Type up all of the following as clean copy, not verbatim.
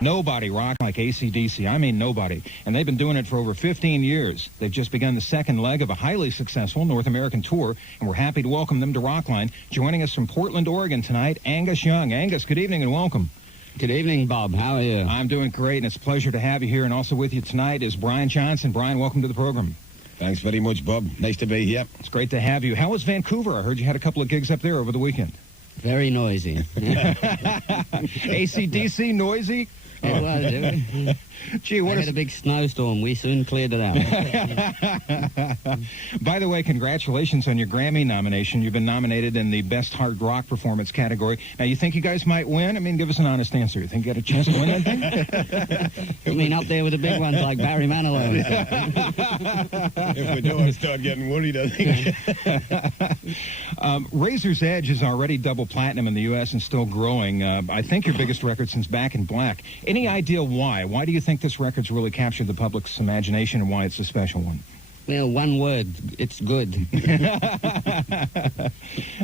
Nobody rocked like AC/DC. I mean, nobody. And they've been doing it for over 15 years. They've just begun the second leg of a highly successful North American tour, and we're happy to welcome them to Rockline. Joining us from Portland, Oregon tonight, Angus Young. Angus, good evening and welcome. Good evening, Bob. How are you? I'm doing great, and it's a pleasure to have you here. And also with you tonight is Brian Johnson. Brian, welcome to the program. Thanks very much, Bob. Nice to be here. It's great to have you. How was Vancouver? I heard you had a couple of gigs up there over the weekend. Very noisy. AC/DC noisy? It was. Gee, what had a big snowstorm. We soon cleared it out. By the way, congratulations on your Grammy nomination. You've been nominated in the Best Hard Rock Performance category. Now, you think you guys might win? I mean, give us an honest answer. You think you got a chance to win that thing? You mean up there with the big ones like Barry Manilow? If we don't start getting worried, I think. Razor's Edge is already double platinum in the U.S. and still growing. I think your biggest record since Back in Black. Any idea why? Why do you think this record's really captured the public's imagination and why it's a special one? Well, one word. It's good.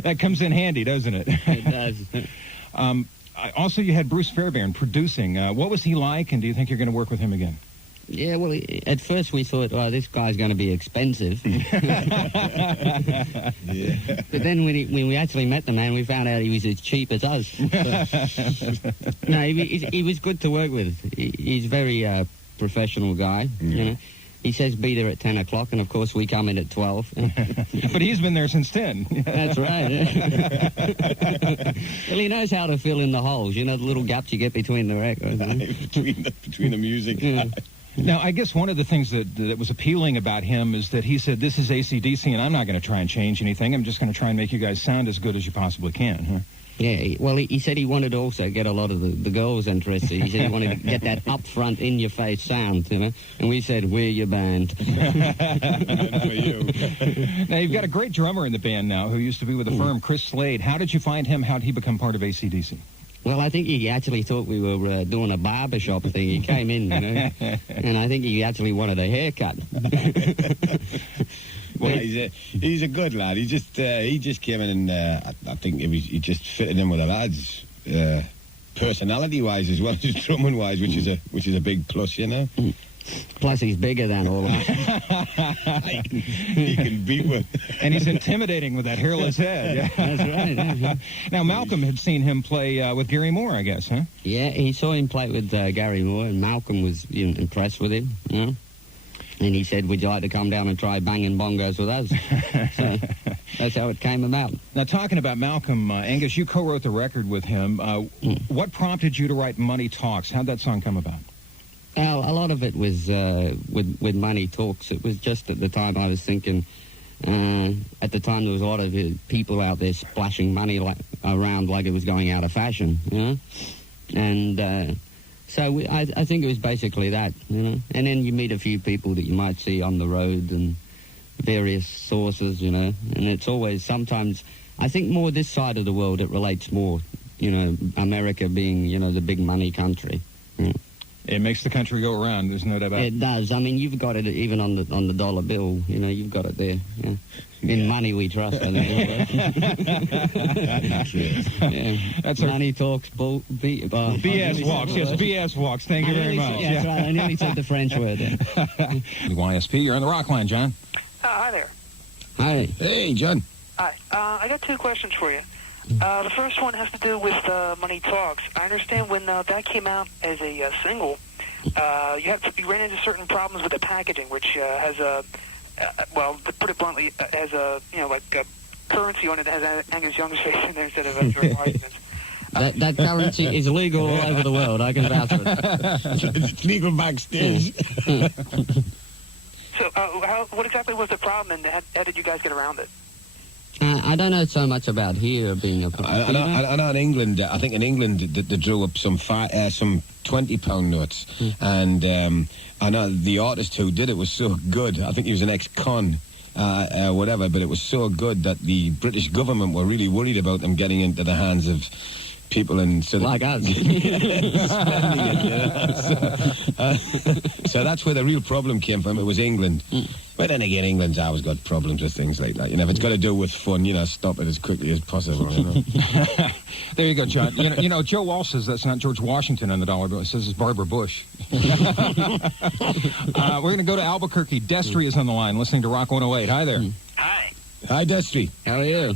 That comes in handy, doesn't it? It does. Also, you had Bruce Fairbairn producing. What was he like, and do you think you're going to work with him again? Yeah, well, at first we thought, oh, this guy's going to be expensive. Yeah. But then when we actually met the man, we found out he was as cheap as us. No, he was good to work with. He's a very professional guy, you know. He says be there at 10 o'clock, and, of course, we come in at 12. But he's been there since 10. That's right. Well, he knows how to fill in the holes, you know, the little gaps you get between the records. between the music. Yeah. Now, I guess one of the things that was appealing about him is that he said, this is AC/DC, and I'm not going to try and change anything. I'm just going to try and make you guys sound as good as you possibly can. Huh? Yeah, well, he said he wanted to also get a lot of the girls interested. He said he wanted to get that up-front, in-your-face sound, you know. And we said, we're your band. Now, you've got a great drummer in the band now who used to be with the firm, Chris Slade. How did you find him? How did he become part of AC/DC? Well, I think he actually thought we were doing a barbershop thing. He came in, you know, and I think he actually wanted a haircut. Well, he's a good lad. He just came in and I think he just fitted in with the lads, personality-wise as well as drumming-wise, which is a big plus, you know. Plus, he's bigger than all of us. He can beat one. And he's intimidating with that hairless head. Yeah. That's right. Now, Malcolm had seen him play with Gary Moore, I guess, huh? Yeah, he saw him play with Gary Moore, and Malcolm was impressed with him, you know. And he said, would you like to come down and try banging bongos with us? So that's how it came about. Now, talking about Malcolm, Angus, you co-wrote the record with him. What prompted you to write Money Talks? How'd that song come about? Well, a lot of it was with Money Talks. It was just at the time I was thinking, at the time there was a lot of people out there splashing money around like it was going out of fashion, you know? And so I think it was basically that, you know? And then you meet a few people that you might see on the road and various sources, you know? And it's always sometimes, I think more this side of the world it relates more, you know, America being, you know, the big money country, you know? It makes the country go around, there's no doubt about it. It does. I mean, you've got it even on the dollar bill. You know, you've got it there. Yeah. In money we trust, I think. Yeah. That's Money Talks, BS walks. Yes, BS walks. Thank you very much. Yeah, that's right. I nearly said the French word there. YSP, you're on the Rockline, John. Hi there. Hi. Hey, John. Hi. I got two questions for you. The first one has to do with Money Talks. I understand when that came out as a single, you ran into certain problems with the packaging, which has a, well, to put it bluntly, has a, you know, like a currency on it that has Angus Young's face in there instead of George Washington's. That currency is legal all over the world. I can vouch for it. It's legal backstage. So, what exactly was the problem, and how did you guys get around it? I don't know so much about here being a problem. I know in England, I think in England they drew up some £20 notes, and I know the artist who did it was so good. I think he was an ex-con, whatever, but it was so good that the British government were really worried about them getting into the hands of people and so like us. So that's where the real problem came from. It was England. But then again, England's always got problems with things like that. You know, if it's got to do with fun, you know, stop it as quickly as possible, you know. There you go, John. You know, Joe Walsh says that's not George Washington on the dollar bill. It says it's Barbara Bush. We're going to go to Albuquerque. Destry is on the line, listening to Rock 108. Hi there. Hi. Hi, Destry. How are you?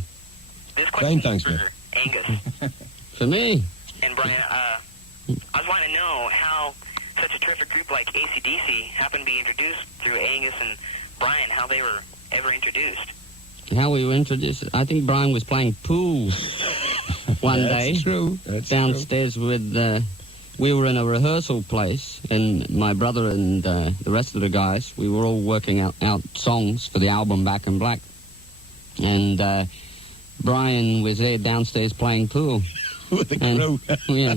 This Fine, question thanks, is man. for Angus For me? and Brian. I was wanting to know how such a terrific group like AC/DC happened to be introduced through Angus and Brian, how they were ever introduced. How we were introduced? I think Brian was playing pool one day. That's true. That's downstairs with... we were in a rehearsal place, and my brother and the rest of the guys, we were all working out songs for the album Back in Black. And Brian was there downstairs playing pool. With the crew. Yeah.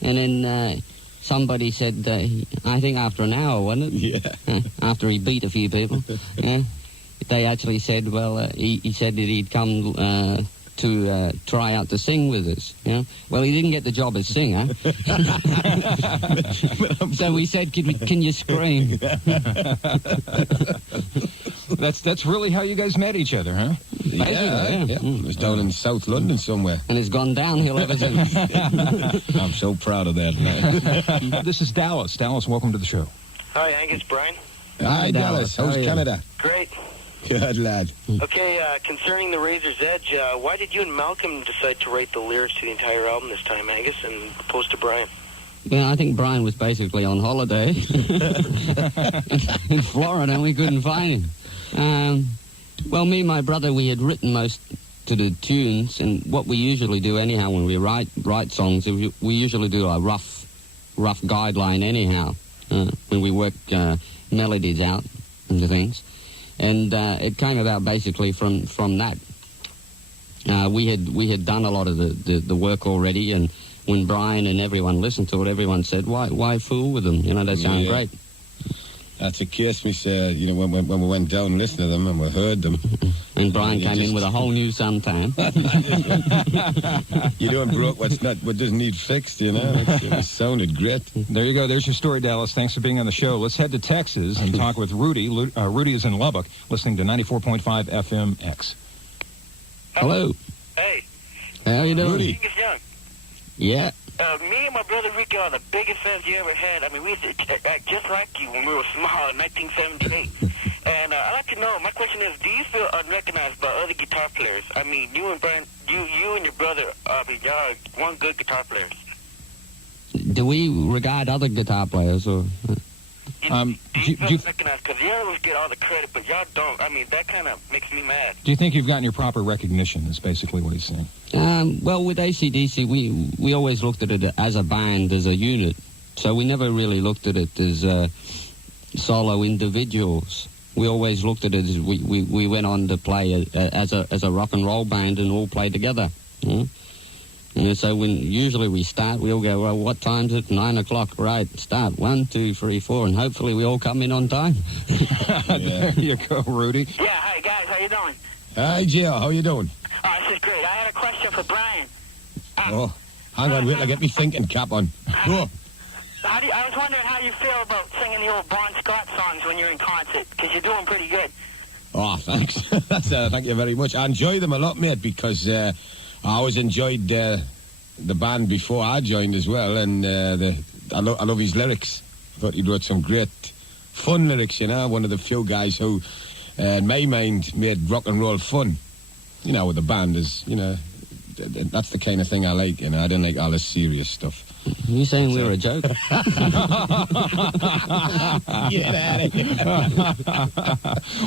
And then somebody said, I think after an hour, wasn't it? Yeah. After he beat a few people. They actually said, well, he said that he'd come to try out to sing with us. Well, he didn't get the job as singer. So we said, can you scream? That's really how you guys met each other, huh? Yeah. It was down in South London somewhere. And it's gone downhill ever since. I'm so proud of that, man. This is Dallas. Dallas, welcome to the show. Hi, Angus, Brian. Hi, Dallas. How How's are you? Canada? Great. Good, lad. Okay, concerning the Razor's Edge, why did you and Malcolm decide to write the lyrics to the entire album this time, Angus, and opposed to Brian? Well, I think Brian was basically on holiday in Florida, and we couldn't find him. Well, me and my brother, we had written most to the tunes, and what we usually do anyhow when we write songs, we usually do a rough guideline anyhow when we work melodies out and the things. And it came about basically from that. We had done a lot of the work already, and when Brian and everyone listened to it, everyone said, "Why fool with them? You know, they sound great." That's a case, we said, you know, when we went down and listened to them and we heard them. And Brian came in with a whole new suntan. You don't broke what doesn't need fixed, you know. It sounded great. There you go. There's your story, Dallas. Thanks for being on the show. Let's head to Texas and talk with Rudy. Rudy is in Lubbock, listening to 94.5 FMX. Hello. Hey. How you doing? Rudy. Angus Young. Yeah. Me and my brother Ricky are the biggest fans you ever had. I mean, we used to act just like you when we were small in 1978. And I'd like to know, my question is, do you feel unrecognized by other guitar players? I mean, you and Brian, you and your brother, y'all are one good guitar players. Do we regard other guitar players, or? Do you feel recognized? Because you always get all the credit, but y'all don't. I mean, that kind of makes me mad. Do you think you've gotten your proper recognition, is basically what he's saying? Well, with AC/DC, we always looked at it as a band, as a unit. So we never really looked at it as solo individuals. We always looked at it as we went on to play as a rock and roll band and all play together. So when usually we start, we all go, well, what time's it? 9 o'clock, right? Start 1, 2, 3, 4, and hopefully we all come in on time. There you go, Rudy. Yeah, hi guys, how you doing? Hi, Jill. How you doing? Oh, this is great. I had a question for Brian. Oh, hang on, wait till I get me thinking cap on. Go. I was wondering how you feel about singing the old Bon Scott songs when you're in concert, because you're doing pretty good. Oh, thanks. Thank you very much. I enjoy them a lot, mate, because I always enjoyed the band before I joined as well, and I love his lyrics. I thought he wrote some great, fun lyrics, you know, one of the few guys who, in my mind, made rock and roll fun. You know, with the band is, you know, that's the kind of thing I like, you know. I don't like all this serious stuff. You saying we were a joke? Get out of here.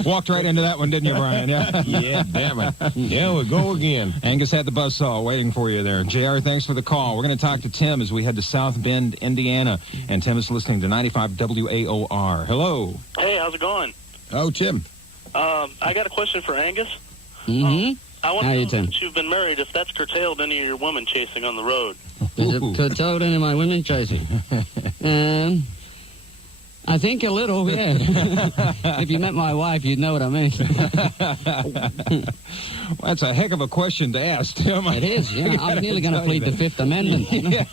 Walked right into that one, didn't you, Brian? Yeah, Yeah, damn it. Here we go again. Angus had the buzzsaw waiting for you there. JR, thanks for the call. We're going to talk to Tim as we head to South Bend, Indiana. And Tim is listening to 95 WAOR. Hello. Hey, how's it going? Oh, Tim. I got a question for Angus. Mm-hmm. I want How to you know, doing? since you've been married, if that's curtailed any of your women chasing on the road. Is it curtailed any of my women chasing? I think a little, yeah. If you met my wife, you'd know what I mean. Well, that's a heck of a question to ask, Tim. It is, yeah. I'm nearly going to plead the Fifth Amendment. You know?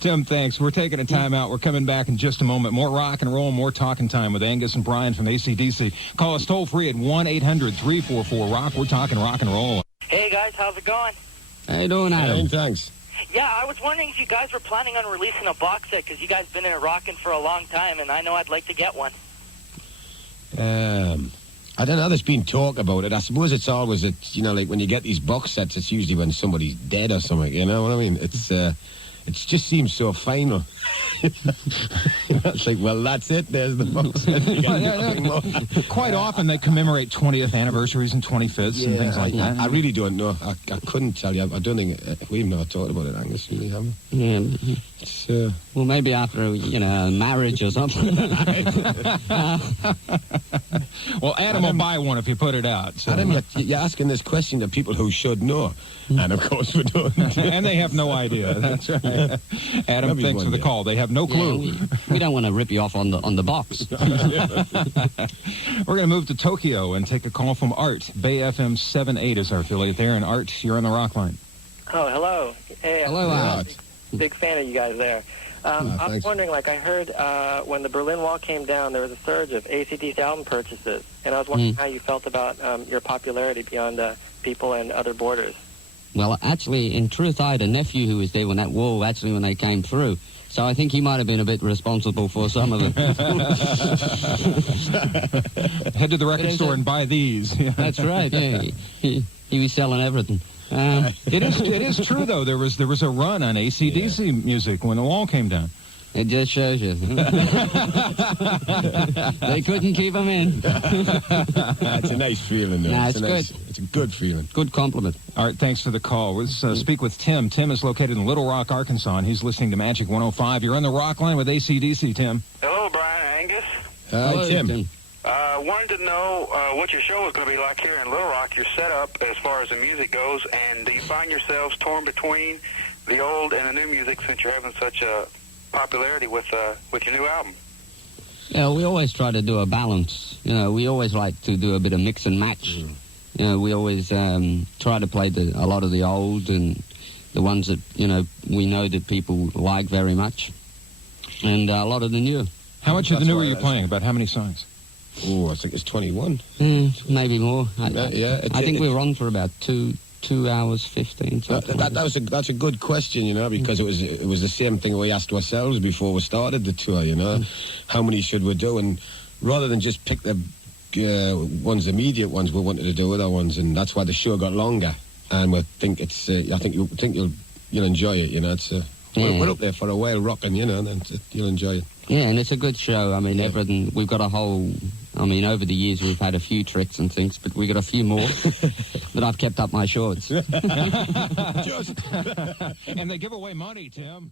Tim, thanks. We're taking a time out. We're coming back in just a moment. More rock and roll, more talking time with Angus and Brian from AC/DC. Call us toll free at 1-800-344-ROCK. We're talking rock and roll. Hey, guys, how's it going? How you doing, Adam? Thanks. Yeah, I was wondering if you guys were planning on releasing a box set, because you guys been in it rocking for a long time, and I know I'd like to get one. I don't know. There's been talk about it. I suppose it's always, like when you get these box sets, it's usually when somebody's dead or something. You know what I mean? It just seems so final. It's like, well, that's it. There's the box set. Quite often they commemorate 20th anniversaries and 25ths and things like that. I really don't know. I couldn't tell you. I don't think we've not talked about it, Angus. Really, haven't we? Yeah. It's, well, maybe after, marriage or something. Well, Adam will buy one if you put it out. So. Adam, you're asking this question to people who should know. And, of course, we don't. And they have no idea. That's right. Adam, Maybe thanks for the call. They have no clue. Yeah, we don't want to rip you off on the box. We're going to move to Tokyo and take a call from Art. Bay FM 7-8 is our affiliate there. And Art, you're on the rock line. Oh, hello. Hey, Hello, Art. Big fan of you guys there. I was thanks. wondering, I heard when the Berlin Wall came down, there was a surge of AC/DC album purchases, and I was wondering how you felt about your popularity beyond people and other borders. Well, actually, in truth, I had a nephew who was there when that wall, actually, when they came through. So I think he might have been a bit responsible for some of them. Head to the record store and buy these. That's right, yeah. He was selling everything. It is true, though. There was a run on AC/DC music when the wall came down. It just shows you. They couldn't keep him in. It's a nice feeling, though. Nah, it's good. It's a good feeling. Good compliment. All right, thanks for the call. Let's speak with Tim. Tim is located in Little Rock, Arkansas, and he's listening to Magic 105. You're on the rock line with AC/DC, Tim. Hello, Brian Angus. Hello, Tim. Wanted to know what your show is going to be like here in Little Rock, your setup as far as the music goes, and do you find yourselves torn between the old and the new music since you're having such a popularity with your new album? Yeah, we always try to do a balance. We always like to do a bit of mix and match. We always try to play a lot of the old and the ones that, we know that people like very much, and a lot of the new. How much of the new are you playing? About how many songs? Oh, I think it's 21. Maybe more. I think we were on for about 2 hours 15. That's a good question, because it was the same thing we asked ourselves before we started the tour. How many should we do? And rather than just pick the immediate ones, we wanted to do other ones, and that's why the show got longer. And we think it's. I think you'll enjoy it. It's. We're up there for a while rocking, and you'll enjoy it. Yeah, and it's a good show. I mean, everything. We've got a whole. I mean, over the years we've had a few tricks and things, but we got a few more that I've kept up my shorts. And they give away money, Tim.